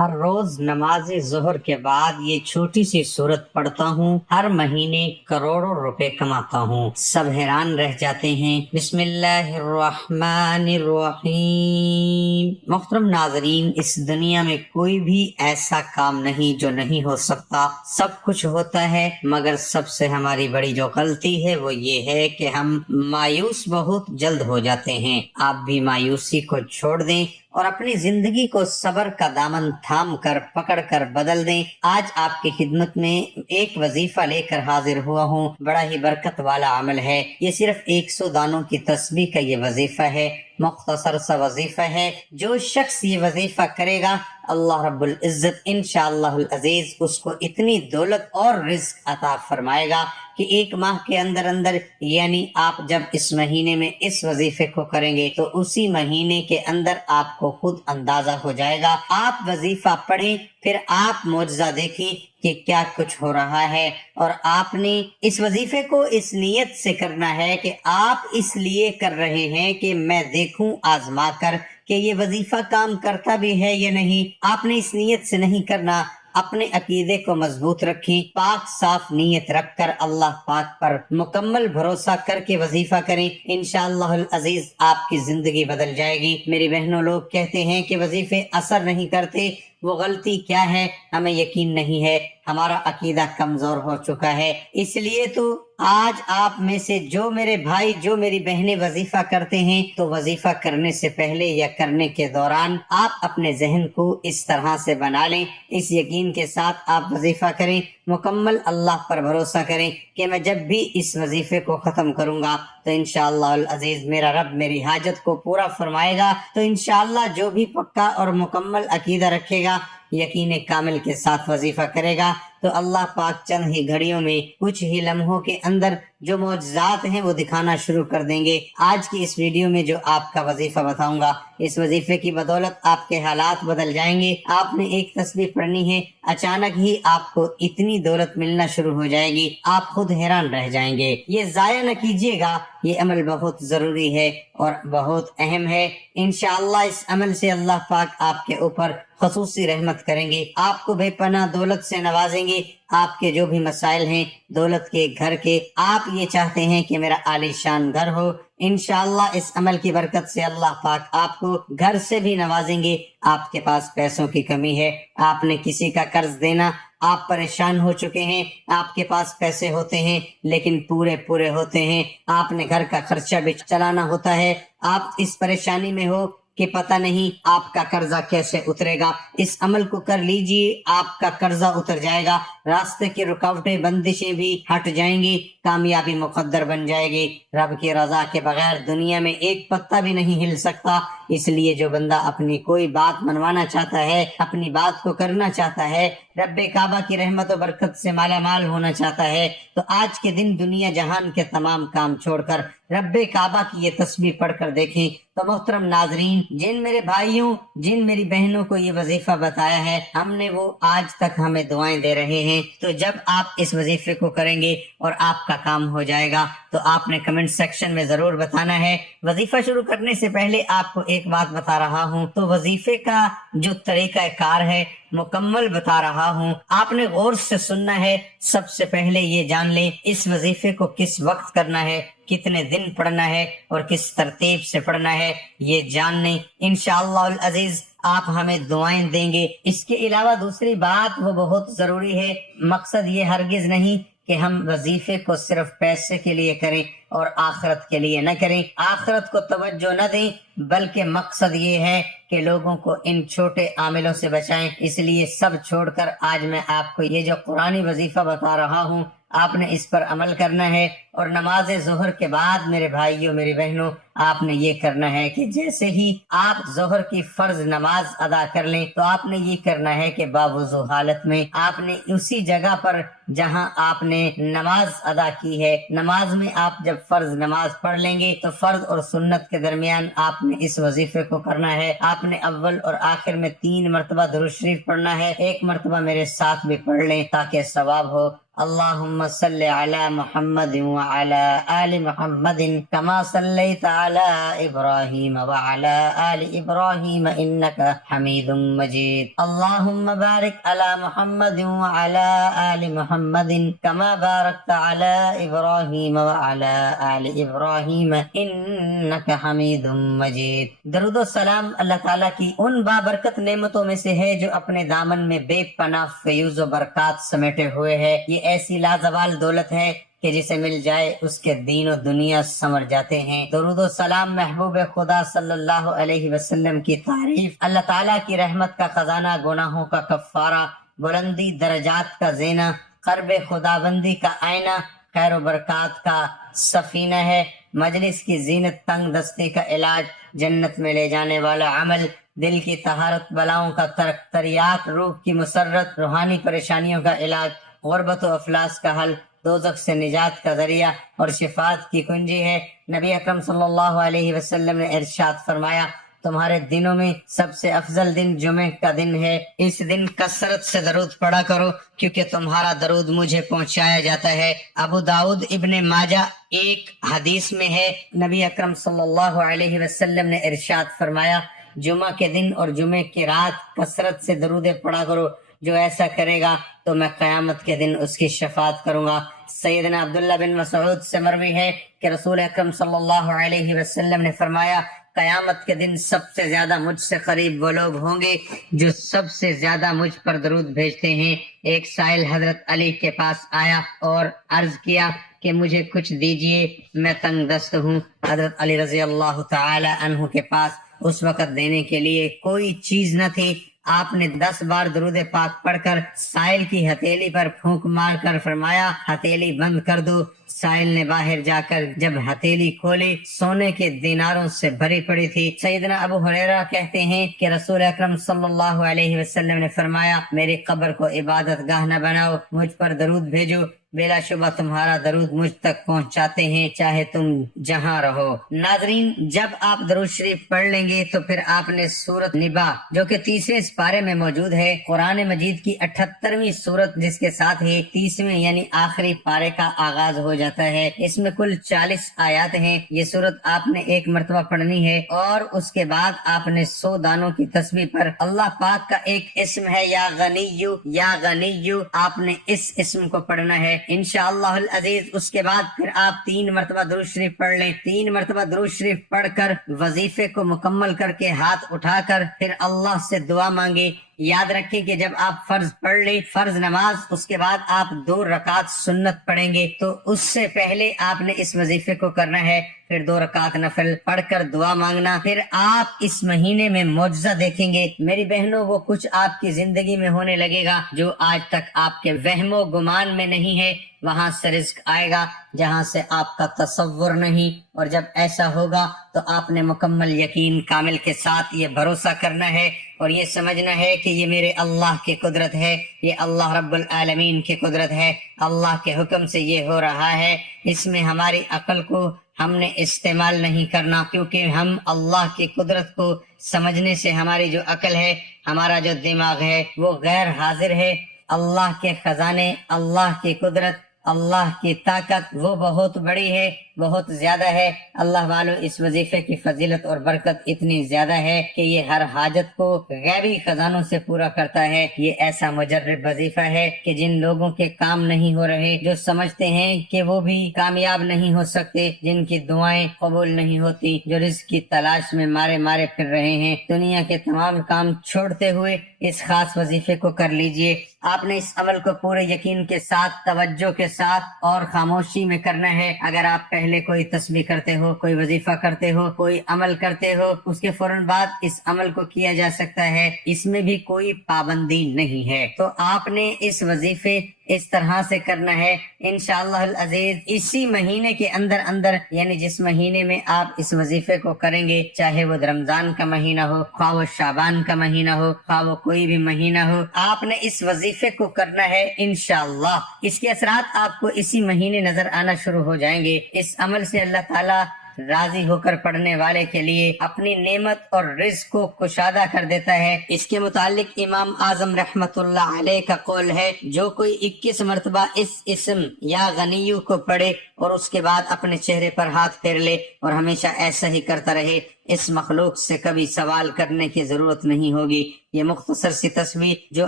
ہر روز نماز ظہر کے بعد یہ چھوٹی سی سورت پڑھتا ہوں، ہر مہینے کروڑوں روپے کماتا ہوں۔ سب حیران رہ جاتے ہیں۔ بسم اللہ الرحمن الرحیم۔ محترم ناظرین، اس دنیا میں کوئی بھی ایسا کام نہیں جو نہیں ہو سکتا، سب کچھ ہوتا ہے، مگر سب سے ہماری بڑی جو غلطی ہے وہ یہ ہے کہ ہم مایوس بہت جلد ہو جاتے ہیں۔ آپ بھی مایوسی کو چھوڑ دیں اور اپنی زندگی کو صبر کا دامن تھام کر پکڑ کر بدل دیں۔ آج آپ کی خدمت میں ایک وظیفہ لے کر حاضر ہوا ہوں، بڑا ہی برکت والا عمل ہے۔ یہ صرف 100 دانوں کی تسبیح کا یہ وظیفہ ہے، مختصر سا وظیفہ ہے۔ جو شخص یہ وظیفہ کرے گا، اللہ رب العزت انشاءاللہ العزیز اس کو اتنی دولت اور رزق عطا فرمائے گا کہ 1 ماہ کے اندر اندر، یعنی آپ جب اس مہینے میں اس وظیفے کو کریں گے تو اسی مہینے کے اندر آپ کو خود اندازہ ہو جائے گا۔ آپ وظیفہ پڑھیں، پھر آپ معجزہ دیکھیں کہ کیا کچھ ہو رہا ہے۔ اور آپ نے اس وظیفے کو اس نیت سے کرنا ہے کہ آپ اس لیے کر رہے ہیں کہ میں دیکھوں آزما کر کہ یہ وظیفہ کام کرتا بھی ہے یا نہیں۔ آپ نے اس نیت سے نہیں کرنا۔ اپنے عقیدے کو مضبوط رکھیں، پاک صاف نیت رکھ کر اللہ پاک پر مکمل بھروسہ کر کے وظیفہ کریں، انشاءاللہ العزیز آپ کی زندگی بدل جائے گی۔ میری بہنوں، لوگ کہتے ہیں کہ وظیفے اثر نہیں کرتے، وہ غلطی کیا ہے؟ ہمیں یقین نہیں ہے، ہمارا عقیدہ کمزور ہو چکا ہے۔ اس لیے تو آج آپ میں سے جو میرے بھائی، جو میری بہنیں وظیفہ کرتے ہیں، تو وظیفہ کرنے سے پہلے یا کرنے کے دوران آپ اپنے ذہن کو اس طرح سے بنا لیں، اس یقین کے ساتھ آپ وظیفہ کریں، مکمل اللہ پر بھروسہ کریں کہ میں جب بھی اس وظیفے کو ختم کروں گا تو انشاءاللہ العزیز میرا رب میری حاجت کو پورا فرمائے گا۔ تو انشاءاللہ جو بھی پکا اور مکمل عقیدہ رکھے گا، یقین کامل کے ساتھ وظیفہ کرے گا، تو اللہ پاک چند ہی گھڑیوں میں، کچھ ہی لمحوں کے اندر جو معجزات ہیں وہ دکھانا شروع کر دیں گے۔ آج کی اس ویڈیو میں جو آپ کا وظیفہ بتاؤں گا، اس وظیفے کی بدولت آپ کے حالات بدل جائیں گے۔ آپ نے ایک تسبیح پڑھنی ہے، اچانک ہی آپ کو اتنی دولت ملنا شروع ہو جائے گی، آپ خود حیران رہ جائیں گے۔ یہ ضائع نہ کیجیے گا، یہ عمل بہت ضروری ہے اور بہت اہم ہے۔ انشاءاللہ اس عمل سے اللہ پاک آپ کے اوپر خصوصی رحمت کریں گے، آپ کو بے پناہ دولت سے نوازیں گے۔ آپ کے جو بھی مسائل ہیں دولت کے، گھر کے، آپ یہ چاہتے ہیں کہ میرا عالی شان گھر ہو، انشاءاللہ اس عمل کی برکت سے اللہ پاک آپ کو گھر سے بھی نوازیں گے۔ آپ کے پاس پیسوں کی کمی ہے، آپ نے کسی کا قرض دینا، آپ پریشان ہو چکے ہیں، آپ کے پاس پیسے ہوتے ہیں لیکن پورے ہوتے ہیں، آپ نے گھر کا خرچہ بھی چلانا ہوتا ہے، آپ اس پریشانی میں ہو کہ پتہ نہیں آپ کا قرضہ کیسے اترے گا۔ اس عمل کو کر لیجئے، آپ کا قرضہ اتر جائے گا، راستے کی رکاوٹیں، بندشیں بھی ہٹ جائیں گی، کامیابی مقدر بن جائے گی۔ رب کی رضا کے بغیر دنیا میں ایک پتا بھی نہیں ہل سکتا۔ اس لیے جو بندہ اپنی کوئی بات منوانا چاہتا ہے، اپنی بات کو کرنا چاہتا ہے، رب کعبہ کی رحمت و برکت سے مالا مال ہونا چاہتا ہے، تو آج کے دن دنیا جہان کے تمام کام چھوڑ کر رب کعبہ کی یہ تسبیح پڑھ کر دیکھیں۔ تو محترم ناظرین، جن میرے بھائیوں، جن میری بہنوں کو یہ وظیفہ بتایا ہے، ہم نے وہ آج تک ہمیں دعائیں دے رہے ہیں۔ تو جب آپ اس وظیفے کو کریں گے اور آپ کا کام ہو جائے گا تو آپ نے کمنٹ سیکشن میں ضرور بتانا ہے۔ وظیفہ شروع کرنے سے پہلے آپ کو ایک بات بتا رہا ہوں، تو وظیفے کا جو طریقہ کار ہے مکمل بتا رہا ہوں، آپ نے غور سے سننا ہے۔ سب سے پہلے یہ جان لیں اس وظیفے کو کس وقت کرنا ہے، کتنے دن پڑھنا ہے اور کس ترتیب سے پڑھنا ہے، یہ جان لیں۔ انشاءاللہ العزیز آپ ہمیں دعائیں دیں گے۔ اس کے علاوہ دوسری بات وہ بہت ضروری ہے، مقصد یہ ہرگز نہیں کہ ہم وظیفے کو صرف پیسے کے لیے کریں اور آخرت کے لیے نہ کریں، آخرت کو توجہ نہ دیں، بلکہ مقصد یہ ہے کہ لوگوں کو ان چھوٹے عاملوں سے بچائیں۔ اس لیے سب چھوڑ کر آج میں آپ کو یہ جو قرآنی وظیفہ بتا رہا ہوں، آپ نے اس پر عمل کرنا ہے۔ اور نماز ظہر کے بعد میرے بھائیوں، میری بہنوں، آپ نے یہ کرنا ہے کہ جیسے ہی آپ ظہر کی فرض نماز ادا کر لیں تو آپ نے یہ کرنا ہے کہ باوضو حالت میں آپ نے اسی جگہ پر جہاں آپ نے نماز ادا کی ہے، نماز میں آپ جب فرض نماز پڑھ لیں گے تو فرض اور سنت کے درمیان آپ نے اس وظیفے کو کرنا ہے۔ آپ نے اول اور آخر میں 3 مرتبہ درود شریف پڑھنا ہے، 1 مرتبہ میرے ساتھ بھی پڑھ لیں تاکہ ثواب ہو۔ اللهم صل على محمد وعلى آل محمد كما صليت على إبراهيم وعلى آل إبراهيم إنك حميد مجيد. اللهم بارك على محمد وعلى آل محمد كما باركت على إبراهيم وعلى آل إبراهيم إنك حميد مجيد. درود و سلام اللہ تعالیٰ کی ان بابرکت نعمتوں میں سے ہے جو اپنے دامن میں بے پناہ فیوز و برکات سمیٹے ہوئے ہے. یہ ایسی لازوال دولت ہے کہ جسے مل جائے اس کے دین و دنیا سنور جاتے ہیں. درود و سلام محبوب خدا صلی اللہ علیہ وسلم کی تعریف، اللہ تعالیٰ کی رحمت کا خزانہ، گناہوں کا کفارہ، بلندی درجات کا زینہ، قرب خداوندی کا آئینہ، خیر و برکات کا سفینہ ہے، مجلس کی زینت، تنگ دستی کا علاج، جنت میں لے جانے والا عمل، دل کی طہارت، بلاؤں کا ترک، تریاق، روح کی مسرت، روحانی پریشانیوں کا علاج، غربت و افلاس کا حل، دوزخ سے نجات کا ذریعہ اور شفاعت کی کنجی ہے. نبی اکرم صلی اللہ علیہ وسلم نے ارشاد فرمایا، تمہارے دنوں میں سب سے افضل دن جمعہ کا دن ہے. اس دن کثرت سے درود پڑھا کرو کیونکہ تمہارا درود مجھے پہنچایا جاتا ہے. ابو داؤد ابن ماجہ ایک حدیث میں ہے، نبی اکرم صلی اللہ علیہ وسلم نے ارشاد فرمایا، جمعہ کے دن اور جمعہ کی رات کثرت سے درود پڑھا کرو، جو ایسا کرے گا تو میں قیامت کے دن اس کی شفاعت کروں گا. سیدنا عبداللہ بن مسعود سے مروی ہے کہ رسول اکرم صلی اللہ علیہ وسلم نے فرمایا، قیامت کے دن سب سے زیادہ مجھ سے قریب وہ لوگ ہوں گے جو سب سے زیادہ مجھ پر درود بھیجتے ہیں. ایک سائل حضرت علی کے پاس آیا اور عرض کیا کہ مجھے کچھ دیجئے، میں تنگ دست ہوں. حضرت علی رضی اللہ تعالی عنہ کے پاس اس وقت دینے کے لیے کوئی چیز نہ تھی. آپ نے 10 بار درود پاک پڑھ کر سائل کی ہتھیلی پر پھونک مار کر فرمایا، ہتھیلی بند کر دو. سائل نے باہر جا کر جب ہتھیلی کھولی، سونے کے دیناروں سے بھری پڑی تھی. سیدنا ابو ہریرہ کہتے ہیں کہ رسول اکرم صلی اللہ علیہ وسلم نے فرمایا، میری قبر کو عبادت گاہ نہ بناؤ، مجھ پر درود بھیجو، بلا شبہ تمہارا درود مجھ تک پہنچاتے ہیں چاہے تم جہاں رہو. ناظرین، جب آپ درود شریف پڑھ لیں گے تو پھر آپ نے سورت نبا جو کہ 30ویں پارے میں موجود ہے، قرآن مجید کی 78ویں سورت، جس کے ساتھ ہی 30ویں یعنی آخری پارے کا آغاز ہو جاتا ہے. اس میں کل 40 آیات ہیں. یہ سورت آپ نے ایک مرتبہ پڑھنی ہے اور اس کے بعد آپ نے 100 دانوں کی تسبیح پر اللہ پاک کا ایک اسم ہے یا غنیو، یا غنیو، آپ نے اس اسم کو پڑھنا ہے انشاءاللہ العزیز. اس کے بعد پھر آپ 3 مرتبہ درود شریف پڑھ لیں. 3 مرتبہ درود شریف پڑھ کر وظیفے کو مکمل کر کے ہاتھ اٹھا کر پھر اللہ سے دعا مانگے. یاد رکھیں کہ جب آپ فرض پڑھ لیں، فرض نماز، اس کے بعد آپ 2 رکعت سنت پڑھیں گے تو اس سے پہلے آپ نے اس وظیفے کو کرنا ہے، پھر 2 رکعت نفل پڑھ کر دعا مانگنا. پھر آپ اس مہینے میں معجزہ دیکھیں گے میری بہنوں. وہ کچھ آپ کی زندگی میں ہونے لگے گا جو آج تک آپ کے وہم و گمان میں نہیں ہے. وہاں سے رزق آئے گا جہاں سے آپ کا تصور نہیں، اور جب ایسا ہوگا تو آپ نے مکمل یقین کامل کے ساتھ یہ بھروسہ کرنا ہے اور یہ سمجھنا ہے کہ یہ میرے اللہ کی قدرت ہے، یہ اللہ رب العالمین کی قدرت ہے، اللہ کے حکم سے یہ ہو رہا ہے. اس میں ہماری عقل کو ہم نے استعمال نہیں کرنا، کیونکہ ہم اللہ کی قدرت کو سمجھنے سے ہماری جو عقل ہے، ہمارا جو دماغ ہے وہ غیر حاضر ہے. اللہ کے خزانے، اللہ کی قدرت، اللہ کی طاقت وہ بہت بڑی ہے، بہت زیادہ ہے. اللہ والو، اس وظیفے کی فضیلت اور برکت اتنی زیادہ ہے کہ یہ ہر حاجت کو غیبی خزانوں سے پورا کرتا ہے. یہ ایسا مجرب وظیفہ ہے کہ جن لوگوں کے کام نہیں ہو رہے، جو سمجھتے ہیں کہ وہ بھی کامیاب نہیں ہو سکتے، جن کی دعائیں قبول نہیں ہوتی، جو رزق کی تلاش میں مارے مارے پھر رہے ہیں، دنیا کے تمام کام چھوڑتے ہوئے اس خاص وظیفے کو کر لیجئے. آپ نے اس عمل کو پورے یقین کے ساتھ، توجہ کے ساتھ اور خاموشی میں کرنا ہے. اگر آپ پہلے کوئی تسبیح کرتے ہو، کوئی وظیفہ کرتے ہو، کوئی عمل کرتے ہو، اس کے فوراً بعد اس عمل کو کیا جا سکتا ہے، اس میں بھی کوئی پابندی نہیں ہے. تو آپ نے اس وظیفے اس طرح سے کرنا ہے انشاءاللہ العزیز. اسی مہینے کے اندر یعنی جس مہینے میں آپ اس وظیفے کو کریں گے، چاہے وہ رمضان کا مہینہ ہو، خواہ وہ شعبان کا مہینہ ہو، خواہ وہ کوئی بھی مہینہ ہو، آپ نے اس وظیفے کو کرنا ہے انشاءاللہ. اس کے اثرات آپ کو اسی مہینے نظر آنا شروع ہو جائیں گے. اس عمل سے اللہ تعالیٰ راضی ہو کر پڑھنے والے کے لیے اپنی نعمت اور رزق کو کشادہ کر دیتا ہے۔ اس کے متعلق امام اعظم رحمت اللہ علیہ کا قول ہے، جو کوئی 21 مرتبہ اس اسم یا غنیو کو پڑھے اور اس کے بعد اپنے چہرے پر ہاتھ پھیر لے اور ہمیشہ ایسا ہی کرتا رہے، اس مخلوق سے کبھی سوال کرنے کی ضرورت نہیں ہوگی۔ یہ مختصر سی تسبیح جو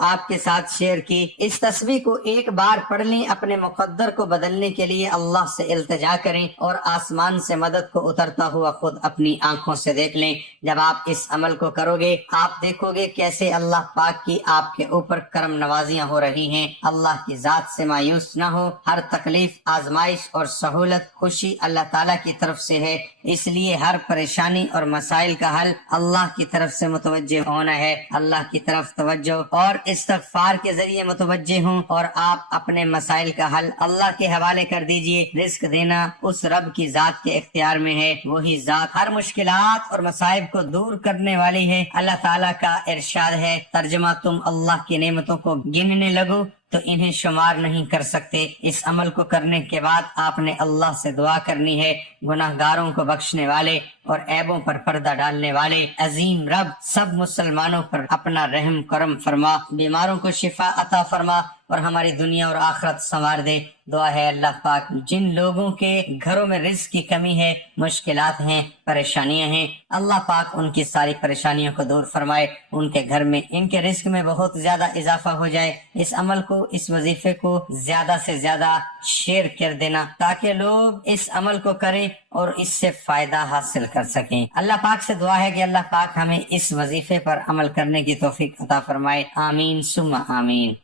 آپ کے ساتھ شیئر کی، اس تسبیح کو ایک بار پڑھ لیں، اپنے مقدر کو بدلنے کے لیے اللہ سے التجا کریں اور آسمان سے مدد کو اترتا ہوا خود اپنی آنکھوں سے دیکھ لیں۔ جب آپ اس عمل کو کرو گے، آپ دیکھو گے کیسے اللہ پاک کی آپ کے اوپر کرم نوازیاں ہو رہی ہیں۔ اللہ کی ذات سے مایوس نہ ہو، ہر تکلیف، آزمائش اور سہولت خوشی اللہ تعالیٰ کی طرف سے ہے، اس لیے ہر پریشانی اور مسائل کا حل اللہ کی طرف سے متوجہ ہونا ہے۔ اللہ کی طرف توجہ اور استغفار کے ذریعے متوجہ ہوں اور آپ اپنے مسائل کا حل اللہ کے حوالے کر دیجئے۔ رزق دینا اس رب کی ذات کے اختیار میں ہے، وہی ذات ہر مشکلات اور مصائب کو دور کرنے والی ہے۔ اللہ تعالیٰ کا ارشاد ہے، ترجمہ، تم اللہ کی نعمتوں کو گننے لگو تو انہیں شمار نہیں کر سکتے۔ اس عمل کو کرنے کے بعد آپ نے اللہ سے دعا کرنی ہے، گناہ گاروں کو بخشنے والے اور عیبوں پر پردہ ڈالنے والے عظیم رب، سب مسلمانوں پر اپنا رحم کرم فرما، بیماروں کو شفا عطا فرما اور ہماری دنیا اور آخرت سنوار دے۔ دعا ہے اللہ پاک جن لوگوں کے گھروں میں رزق کی کمی ہے، مشکلات ہیں، پریشانیاں ہیں، اللہ پاک ان کی ساری پریشانیوں کو دور فرمائے، ان کے گھر میں، ان کے رزق میں بہت زیادہ اضافہ ہو جائے۔ اس عمل کو، اس وظیفے کو زیادہ سے زیادہ شیئر کر دینا تاکہ لوگ اس عمل کو کریں اور اس سے فائدہ حاصل کر سکیں۔ اللہ پاک سے دعا ہے کہ اللہ پاک ہمیں اس وظیفے پر عمل کرنے کی توفیق عطا فرمائے۔ آمین ثم آمین۔